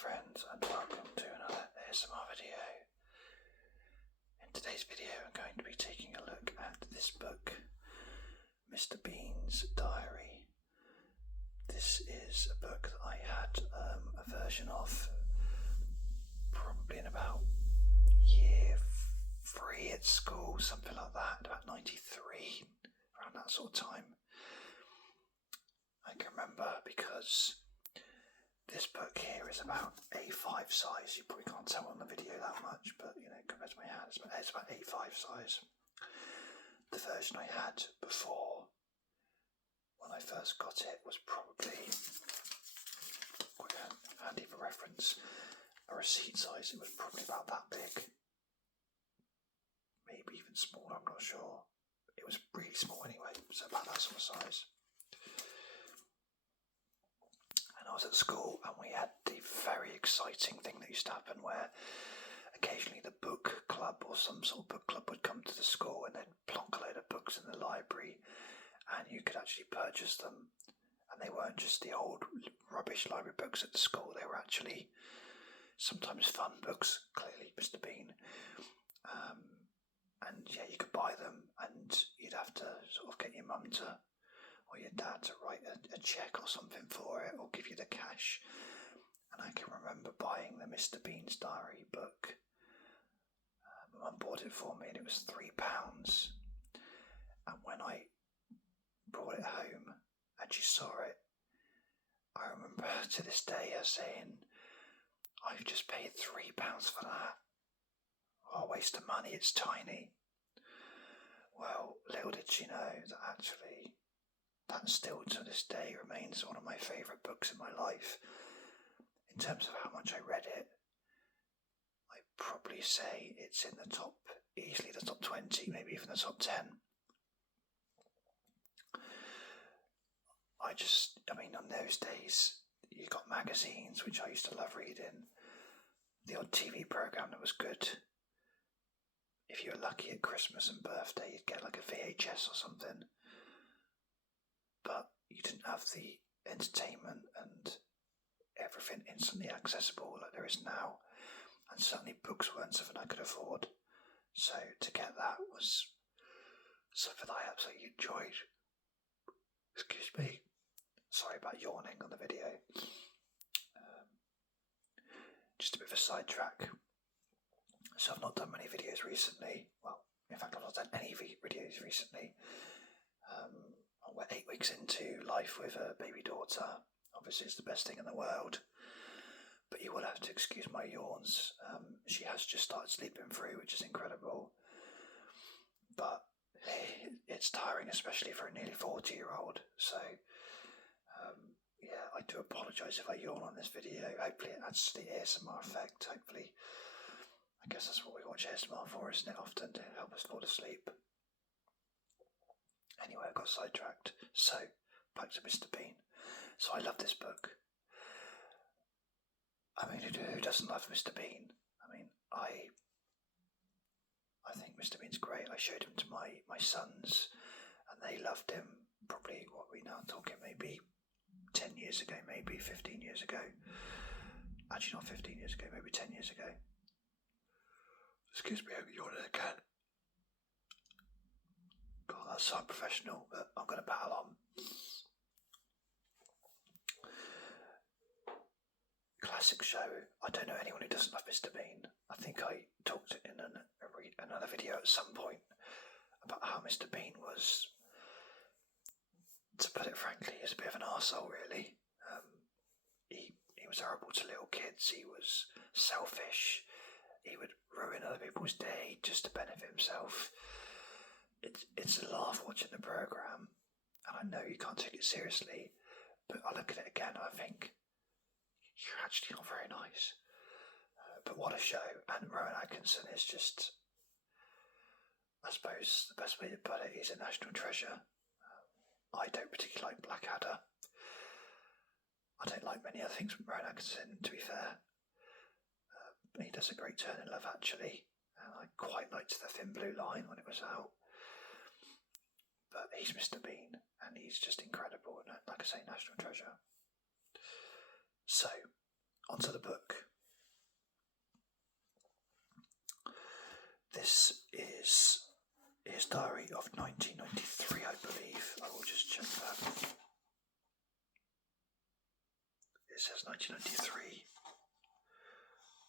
friends, and welcome to another ASMR video. In today's video I'm going to be taking a look at this book, Mr. Bean's Diary. This is a book that I had a version of probably in about year 3 at school, something like that, about 93, around that sort of time. I can remember because this book here is about A5 size. You probably can't tell on the video that much, but compared to my hand, it's about A5 size. The version I had before, when I first got it, was probably, quite handy for reference, a receipt size. It was probably about that big, maybe even smaller, I'm not sure. It was really small anyway, so about that sort of size. I was at school and we had the very exciting thing that used to happen where occasionally the book club or some sort of book club would come to the school and they'd plonk a load of books in the library and you could actually purchase them, and they weren't just the old rubbish library books at the school, they were actually sometimes fun books, clearly Mr. Bean, and yeah, you could buy them and you'd have to sort of get your mum to or your dad to write a cheque or something for it, or give you the cash. And I can remember buying the Mr. Bean's Diary book. My mum bought it for me and it was £3. And when I brought it home and she saw it, I remember to this day her saying, "I've just paid £3 for that. Oh, waste of money, it's tiny." Well, little did she know that actually that still to this day remains one of my favourite books in my life. In terms of how much I read it, I'd probably say it's in the top, easily the top 20, maybe even the top 10. On those days, you got magazines, which I used to love reading, the odd TV programme that was good. If you were lucky at Christmas and birthday, you'd get like a VHS or something. But you didn't have the entertainment and everything instantly accessible like there is now, and certainly books weren't something I could afford. So to get that was something I absolutely enjoyed. Excuse me, sorry about yawning on the video. Just a bit of a sidetrack. So I've not done many videos recently. Well, in fact I've not done any videos recently. We're 8 weeks into life with a baby daughter. Obviously it's the best thing in the world, but you will have to excuse my yawns. She has just started sleeping through, which is incredible, but it's tiring, especially for a nearly 40-year-old. So yeah, I do apologise if I yawn on this video. Hopefully it adds to the ASMR effect. Hopefully, I guess that's what we watch ASMR for, isn't it, often, to help us fall asleep. Anyway, I got sidetracked. So, back to Mr. Bean. So I love this book. Who doesn't love Mr. Bean? I think Mr. Bean's great. I showed him to my sons, and they loved him. Probably, what are we now talking, maybe 10 years ago, maybe 15 years ago. Actually, not 15 years ago, maybe 10 years ago. Excuse me, I'm yawning again. God, that's so unprofessional, but I'm going to battle on. Classic show. I don't know anyone who doesn't love Mr. Bean. I think I talked in another video at some point about how Mr. Bean was, to put it frankly, is a bit of an arsehole, really. He was horrible to little kids. He was selfish. He would ruin other people's day just to benefit himself. It's a laugh watching the programme, and I know you can't take it seriously, but I look at it again and I think, you're actually not very nice. But what a show. And Rowan Atkinson is just, I suppose the best way to put it, he's a national treasure. I don't particularly like Blackadder. I don't like many other things from Rowan Atkinson, to be fair. He does a great turn in Love Actually, and I quite liked The Thin Blue Line when it was out. But he's Mr. Bean, and he's just incredible, and like I say, national treasure. So, onto the book. it says 1993,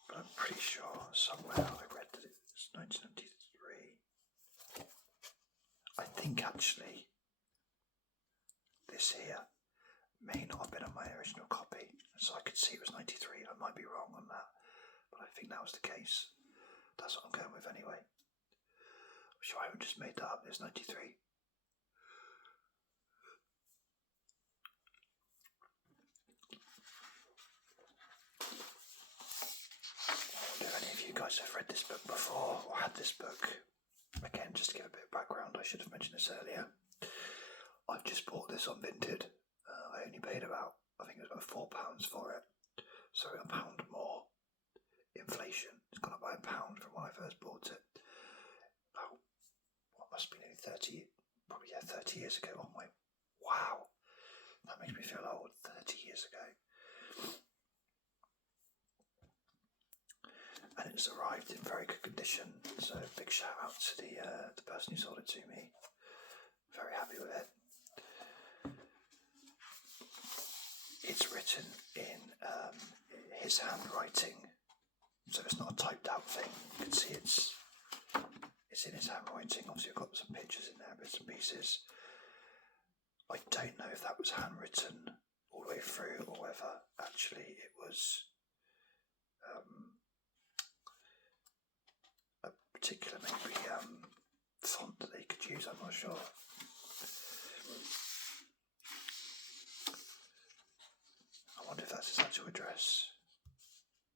but I'm pretty sure somewhere I read that it's 1993. I think actually this here may not have been on my original copy, so I could see it was 93. I might be wrong on that, but I think that was the case. That's what I'm going with anyway. I'm sure I haven't just made that up. It's 93. Do any of you guys have read this book before or had this book? Again, just to give a bit of background, I should have mentioned this earlier. I've just bought this on Vinted. I only paid about, I think it was about £4 for it. So £1 more. Inflation. It's gone up by £1 from when I first bought it. About, what must be nearly 30 years ago. Oh my, wow. That makes me feel old. 30 years ago. And it's arrived in very good condition. So big shout out to the person who sold it to me. Very happy with it. It's written in his handwriting, so it's not a typed out thing. You can see it's in his handwriting. Obviously I've got some pictures in there, bits and pieces. I don't know if that was handwritten all the way through or whether actually it was a particular maybe font that they could use, I'm not sure. I wonder if that's his actual address.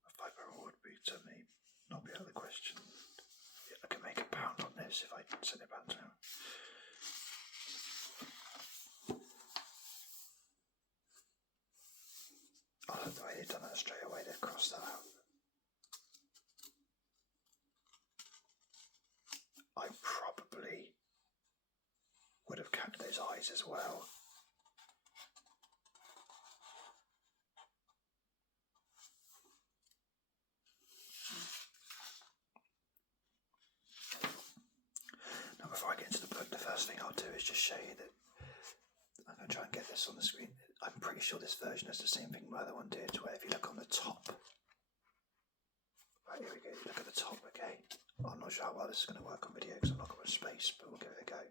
A £5 would be to me not be out of the question. Yeah, I can make £1 on this if I send it back to him. I love the way they've done that straight away. They've crossed that out. I probably would have counted those eyes as well. Now before I get into the book, the first thing I'll do is just show you that I'm going to try and get this on the screen. I'm pretty sure this version is the same thing my other one did, where if you look on the top, right, here we go, you look at the top, okay? I'm not sure how well this is going to work on video because I'm not got much space, but we'll give it a go.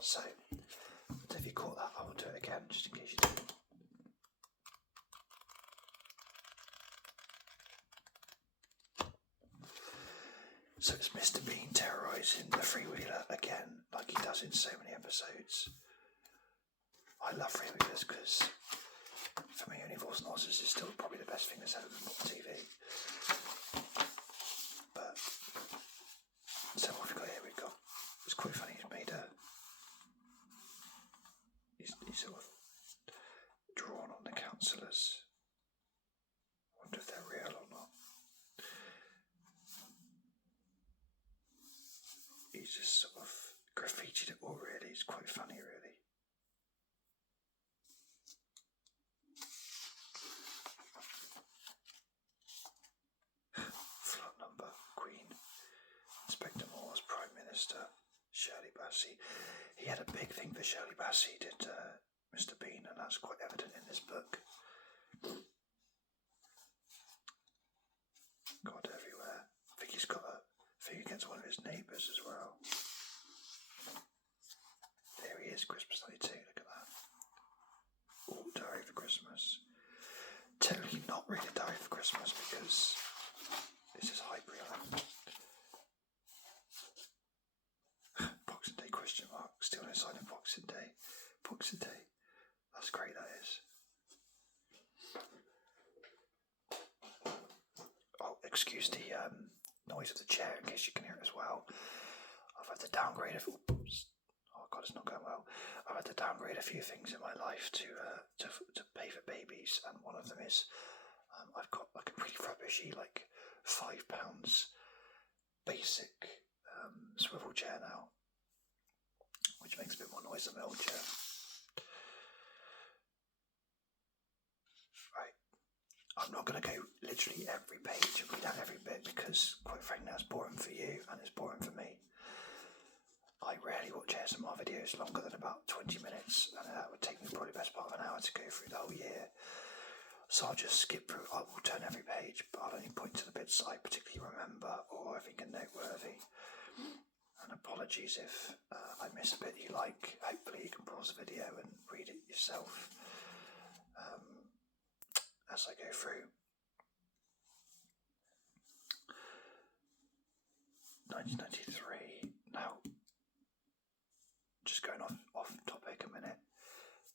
So, if you caught that, I will do it again, just in case you didn't. So it's Mr. Bean terrorising the freewheeler again, like he does in so many episodes. I love freewheelers because, for me, Uniforce and Horses is still probably the best thing that's ever been put on TV. But, so what we've got here, it's quite funny, he's sort of drawn on the councillors. I wonder if they're real or not. He's just sort of graffitied it all, really. It's quite funny, really. Flat number, Queen. Inspector Moore's Prime Minister, Shirley Bassey. He had a big thing for Shirley Bassey, did Mr. Bean, and that's quite evident in this book. God, everywhere. I think he's got a thing against one of his neighbours as well. There he is, Christmas 92, look at that. Oh, Diary for Christmas. Technically not really Diary for Christmas because this is Hybrion. Boxing Day question mark. Still no sign of Boxing Day. Boxing Day. That's great, that is. Oh, excuse the noise of the chair in case you can hear it as well. I've had to downgrade oh god, it's not going well. I've had to downgrade a few things in my life to pay for babies, and one of them is I've got like a really rubbishy like £5 basic swivel chair now, which makes a bit more noise than my old chair. Right, I'm not going to go literally every page and read out every bit because quite frankly that's boring for you and it's boring for me. watch ASMR videos longer than about 20 minutes, and that would take me probably the best part of an hour to go through the whole year. So I'll just skip through. I will turn every page, but I'll only point to the bits I particularly remember or I think are noteworthy. And apologies if I miss a bit you like. Hopefully you can pause the video and read it yourself as I go through. 1993. Now, just going off topic a minute.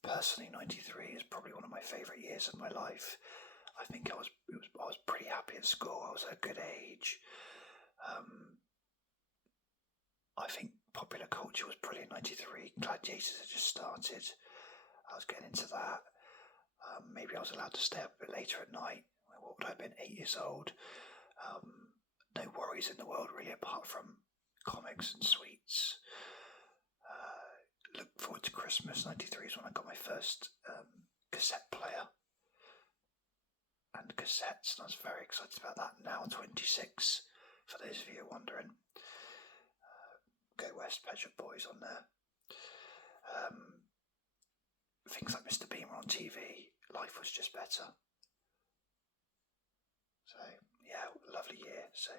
Personally, 93 is probably one of my favourite years of my life. I think I was pretty happy at school. I was at a good age. I think popular culture was brilliant. 93. Gladiators had just started. I was getting into that. Maybe I was allowed to stay up a bit later at night. What would I have been? 8 years old. No worries in the world really, apart from comics and sweets. Look forward to Christmas. 93 is when I got my first cassette player and cassettes, and I was very excited about that. Now 26, for those of you wondering. Go West, Pet Shop Boys on there. Things like Mr. Bean were on TV. Life was just better. So yeah, lovely year. So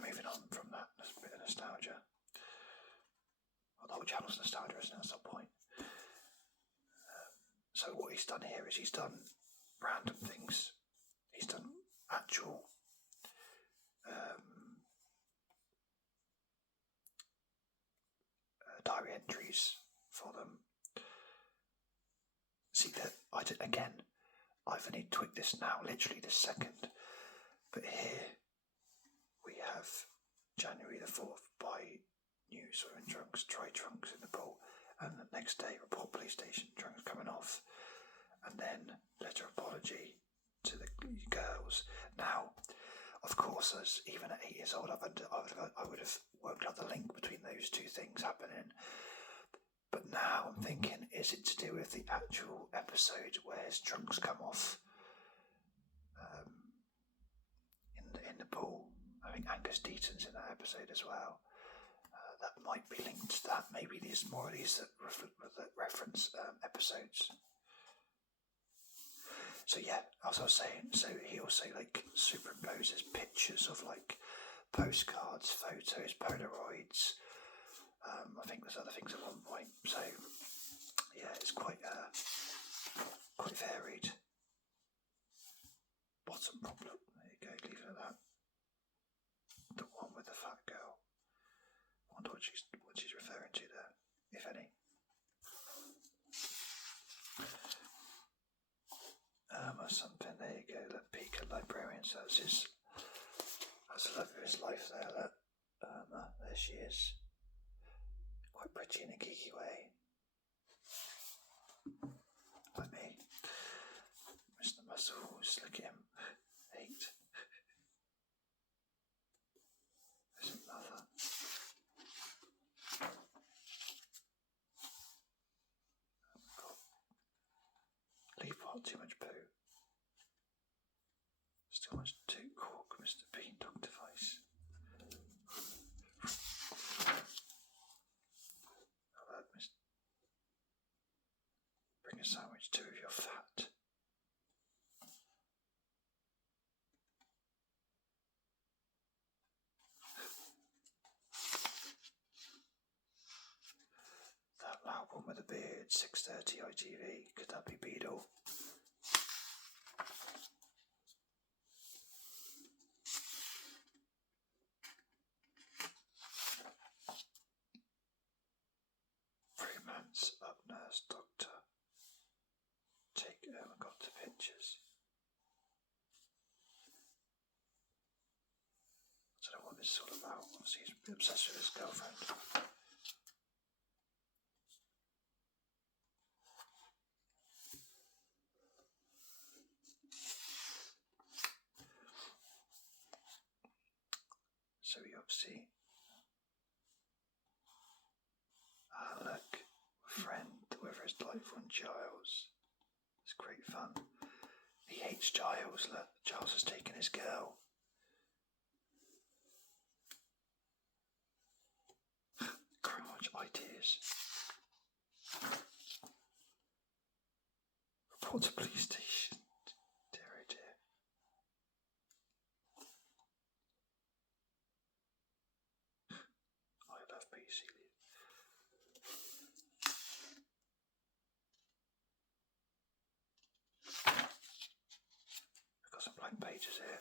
moving on from that, there's a bit of nostalgia. Well, the whole channel's nostalgia, isn't it? That's the point. So what he's done here is he's done random things. He's done actual diary entries for them. See that I did again. I've only twigged this now, literally this second. But here we have January the 4th by news or in trunks, try trunks in the pool, and the next day report police station, trunks coming off, and then letter apology to the girls. Now, of course, as even at 8 years old, I would have worked out the link between those two things happening. But now I'm thinking, is it to do with the actual episode where his trunks come off in the pool? I think Angus Deaton's in that episode as well. That might be linked to that. Maybe there's more of these that reference episodes. So yeah, as I was saying, so he also like superimposes pictures of like postcards, photos, Polaroids. I think there's other things at one point. So yeah, it's quite varied. Bottom problem. There you go. Leave it at that. The one with the fat girl. I wonder what she's referring to there, if any. Or something. There you go. The Pika librarian. So that's the love of his life there. There she is. Quite pretty in a geeky way. Like me. Mr. Muscles, look at him. 8. There's another. Oh God. Leave part too much poo. Still much too cork, Mr. Bean, Dr. Vice. Bring a sandwich too if you're fat. That loud one with a beard, 6:30 ITV. Could that be Beadle? Freeman's up nurse doctor. I got the pictures. I don't know what this is all about. Obviously he's obsessed with his girlfriend. So we obviously look, friend with his delightful Giles. It's great fun. He hates Giles. Look, Giles has taken his girl. Crap. pages. Report to police station. Dear oh dear. I love PC. I've got some blank pages here.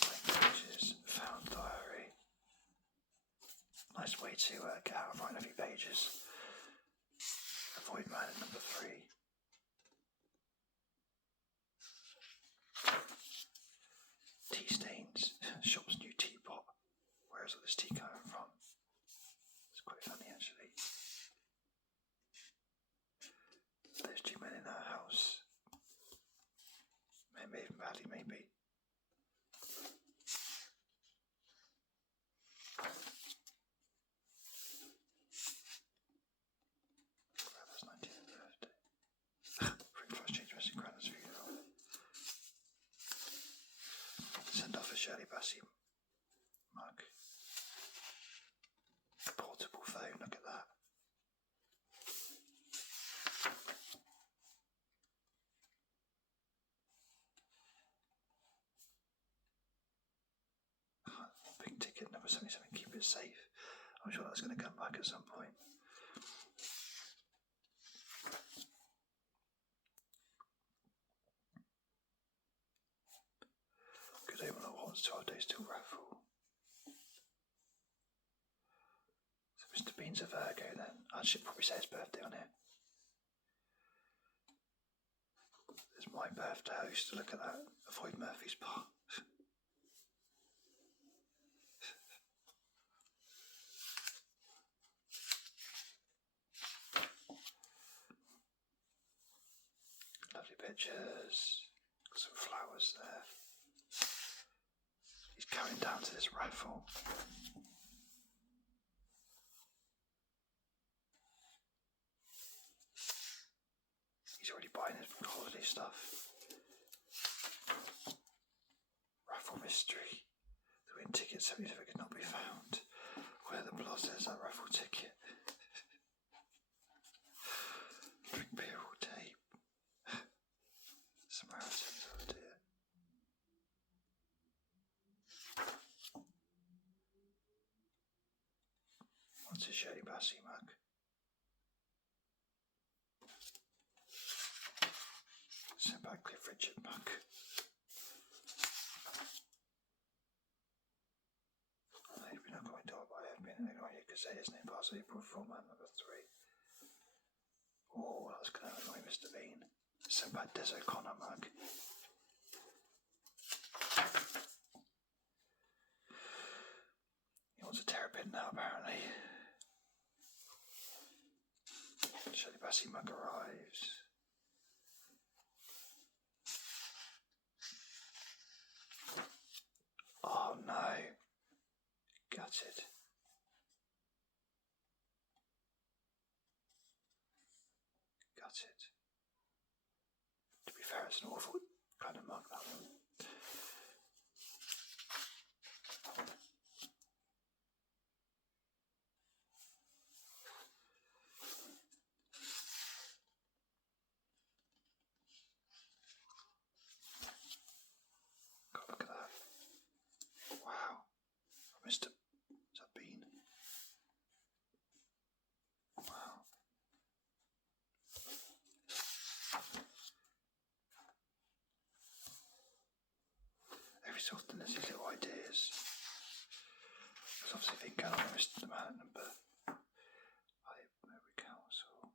Blank pages. Found diary. Nice way to get out of writing a few pages. Avoid man at number 3. Tea stains. Shop's new teapot. Where is all this tea coming from? It's quite funny actually. There's 2 men in that house. Maybe even badly, maybe. Grandma's 19th birthday. Pretty close change dressing Grandma's funeral. Send off a Shirley Bassey mug. Portable phone, look at that. Big ticket, number 77, keep it safe. I'm sure that's going to come back at some point. Good day, well, what's 12 days till raffle? So Mr. Bean's a Virgo then. I should probably say his birthday on it. There's my birthday. I used to look at that. Avoid Murphy's Bar. Lovely pictures. Got some flowers there. He's going down to this raffle. He's already buying his holiday stuff. Raffle mystery. The win ticket certificate could not be found. Where the blood says that raffle ticket. Drink beer all day. Samaritans, oh dear. What's a Shirley Bassey mug? Sent by Cliff Richard mug. I've been not going to but I have been ignoring you because say his name past April for man number 3. Oh, that's going to annoy Mr. Bean. Sent by Des O'Connor mug. He wants a terrapin now apparently. Shirley Bassey mug arrives. Oh no. Gutted. Gutted. To be fair, it's an awful kind of mug, that one. God, look at that. Wow. Mr. Is that Bean? Wow. Every so often there's these little ideas. There's obviously a thing going on with Mr. Man number Highbury Council.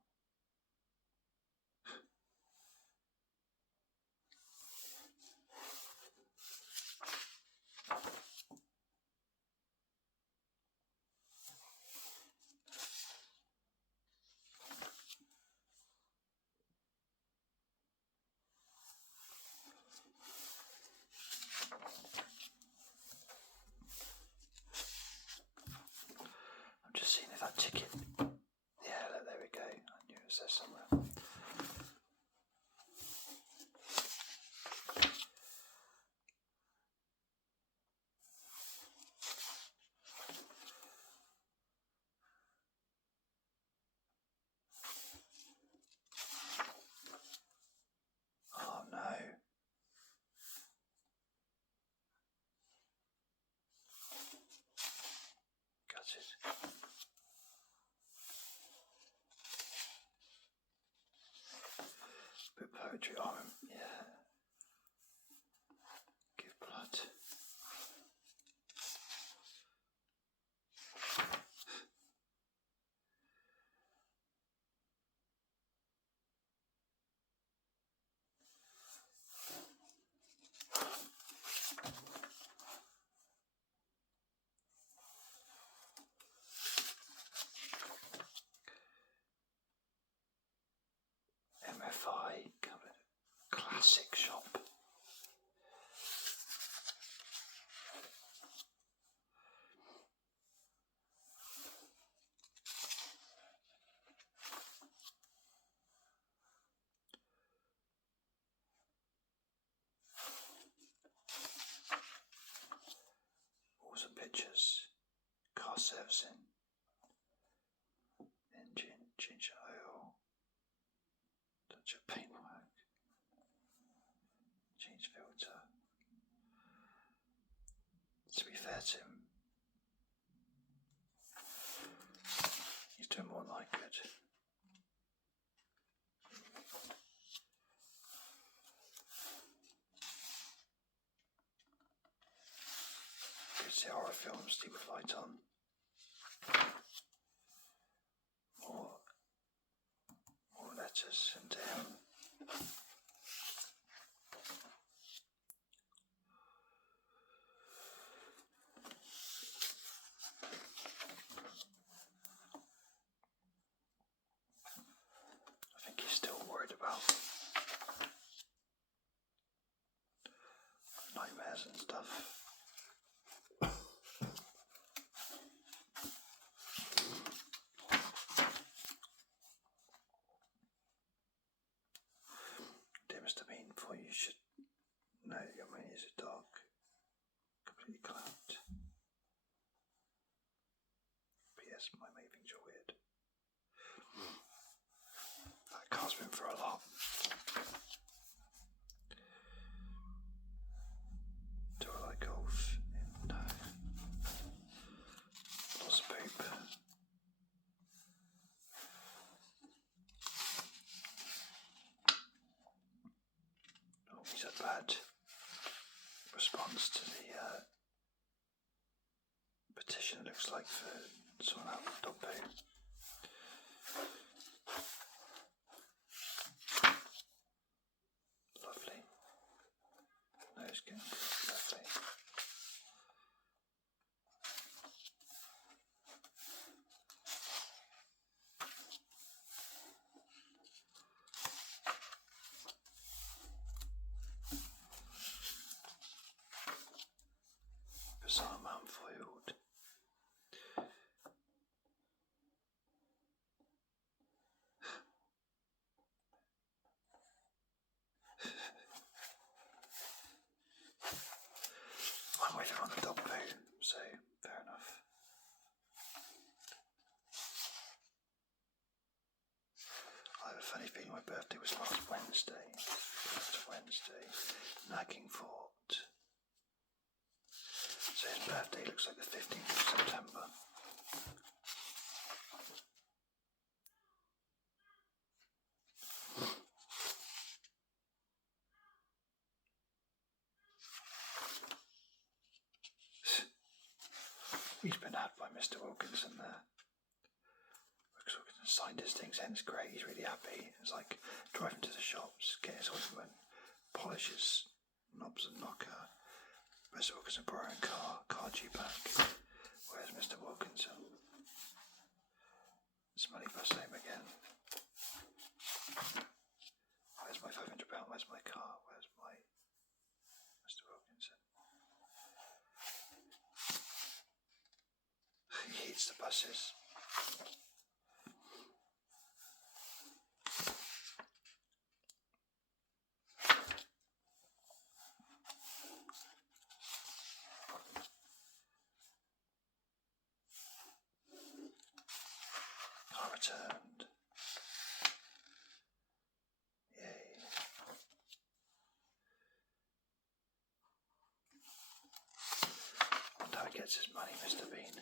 I'm just seeing if that ticket. Yeah, there we go. I knew it was there somewhere. pictures, car servicing, engine, ginger oil, touch of paintwork, change filter. To be fair to him, he's doing more than I could. Good to see horror films, deep with light on. More letters and down. I think he's still worried about nightmares and stuff. Dear Mr. Bean, before you should know your money is a dog, completely clapped. P.S. My mate thinks you're weird. That car's been for a lot. Do I like golf? No. Lots of poop. Oh, he's had bad response to the petition, it looks like, for someone out with dog poo. Lovely. Nose good. Lovely. Bizarre man foiled. I'm waiting on the dog poo, so fair enough. I have a funny feeling my birthday was last Wednesday. Nagging Fort. So his birthday looks like the 15th of September. He's been had by Mr. Wilkinson there. Wilkinson signed his things in, it's great, he's really happy. It's like driving to the shops, get his ointment, polish his knobs and knocker. Mr. Wilkinson borrowing car due back. Where's Mr. Wilkinson? Smelly bus home again. Where's my £500? Where's my car? Where's my Mr. Wilkinson? He hates the buses. Car returned. Yay. Wonder how he gets his money, Mr. Bean.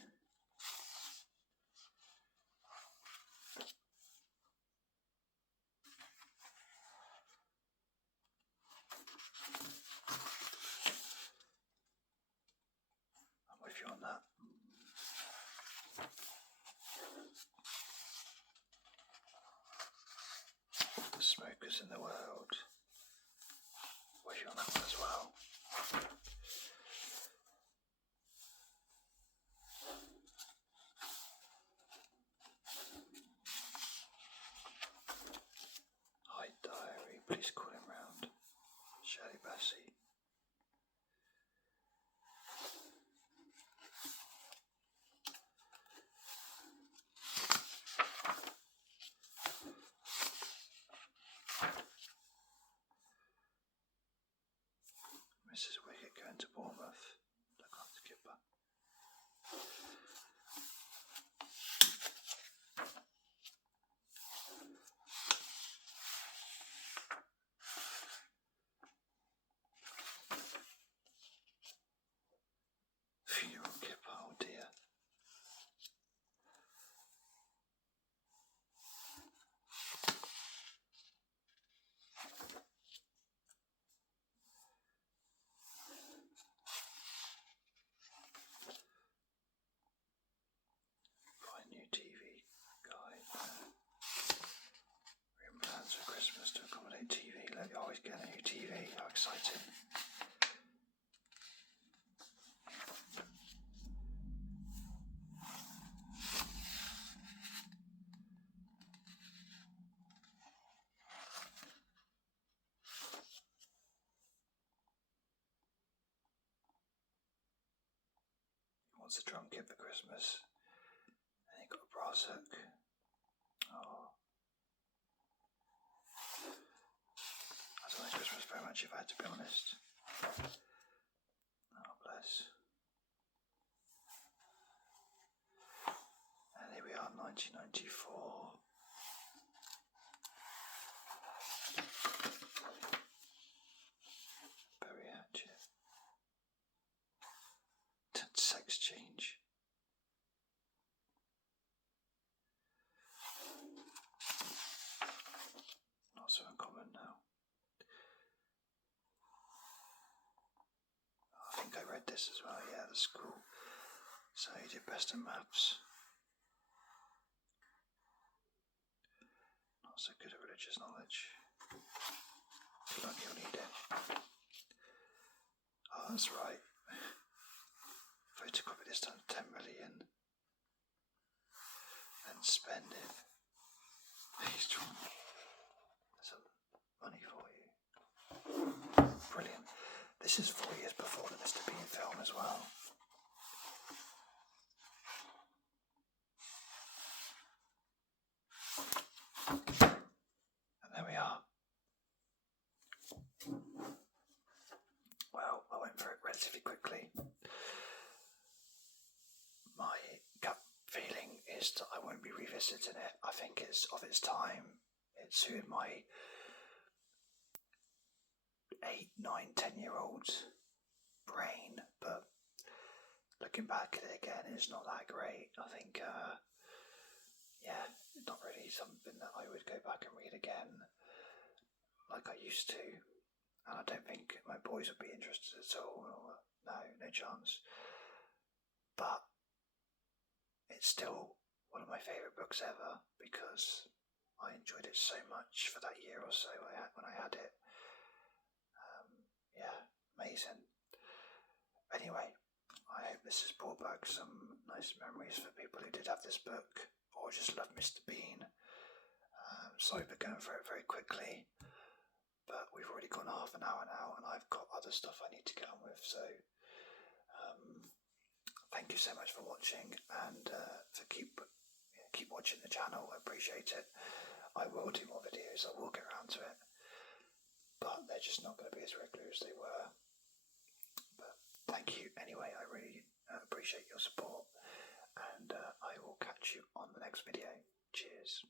I'm with you on that. The smokers in the world. With you on that one as well. Hi diary, please call him round. Shirley Bassey. Mrs. Wickett going to Bournemouth. Look after Kipper. get a new TV. How exciting. He wants a drum kit for Christmas. And he got a brass hook. Oh. I don't like Christmas very much, if I had to be honest. Oh, bless. And here we are, 1994. Berry Hatchet. Sex change. Not so uncommon now. I think I read this as well, yeah, the school. So you did best in maths. Not so good at religious knowledge. Feel like you'll need it. Oh, that's right. Photocopy this time 10 million. And spend it. He's drawn some money for you. Brilliant. This is 4 years before the Mr. Bean film as well. And there we are. Well, I went for it relatively quickly. My gut feeling is that I won't be revisiting it. I think it's of its time. It suited my 8, 9, 10-year-old brain, but looking back at it again, it's not that great. I think, yeah, not really something that I would go back and read again like I used to. And I don't think my boys would be interested at all. No chance. But it's still one of my favourite books ever because I enjoyed it so much for that year or so when I had it. Yeah, amazing. Anyway, I hope this has brought back some nice memories for people who did have this book or just love Mr. Bean. Sorry for going through it very quickly, but we've already gone half an hour now and I've got other stuff I need to get on with, so thank you so much for watching and for keep watching the channel. I appreciate it. I will do more videos, I will get around to it, but they're just not going to be as regular as they were. But thank you anyway, I really appreciate your support, and I will catch you on the next video. Cheers.